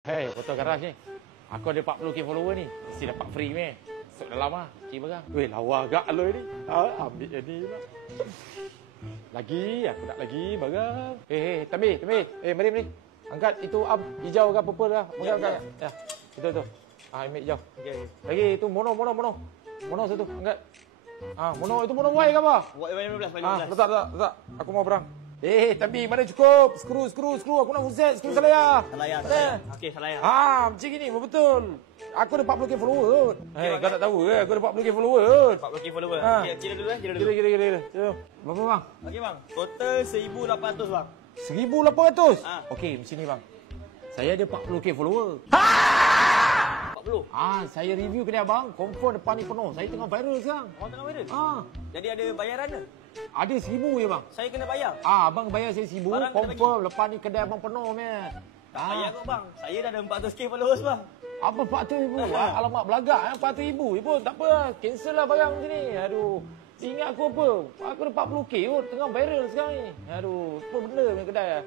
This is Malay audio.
Hei, foto garaj ni. Aku ada 40k follower ni. Mesti dapat free ni. Masuk dalam lah. Cik barang. Weh, lawa agak lo ni. Ambil je ni lah. Lagi, aku nak lagi barang. Tambi. Mari. Angkat itu hijau ke purple lah. Angkat. Ya, itu. Ambil hijau. Okay. Lagi itu mono. Mono satu, angkat. Mono itu mono Y ke apa? Y15. Letak. Aku mau perang. Tapi mana cukup? Skru. Aku nak fuset skru Salaya. Okey, Salaya. Macam gini, betul. Aku ada 40k follower. Kau tak tahu ke? Aku ada 40k follower. 40k follower. Kira dulu. Kira. Berapa bang? Okey bang, total 1800 bang. 1800? Okey, macam ni bang. Saya ada 40k follower. 40. Saya review kedai abang, confirm depan ni penuh. Saya tengah viral sekarang. Orang tengah viral? Jadi ada bayaran ke? Ada 1000 je bang. Saya kena bayar? Abang bayar saya 1000, Barang confirm lepas ni kedai abang penuh punya. Tak payah kot bang. Saya dah ada 400k followers bang. Apa 400,000? Alamak belagak 400,000 je pun. Tak apa, cancel lah barang macam ni. Aduh. Ingat aku apa? Aku ada 40k kot, tengah viral sekarang ni. Aduh, apa benda punya kedai lah.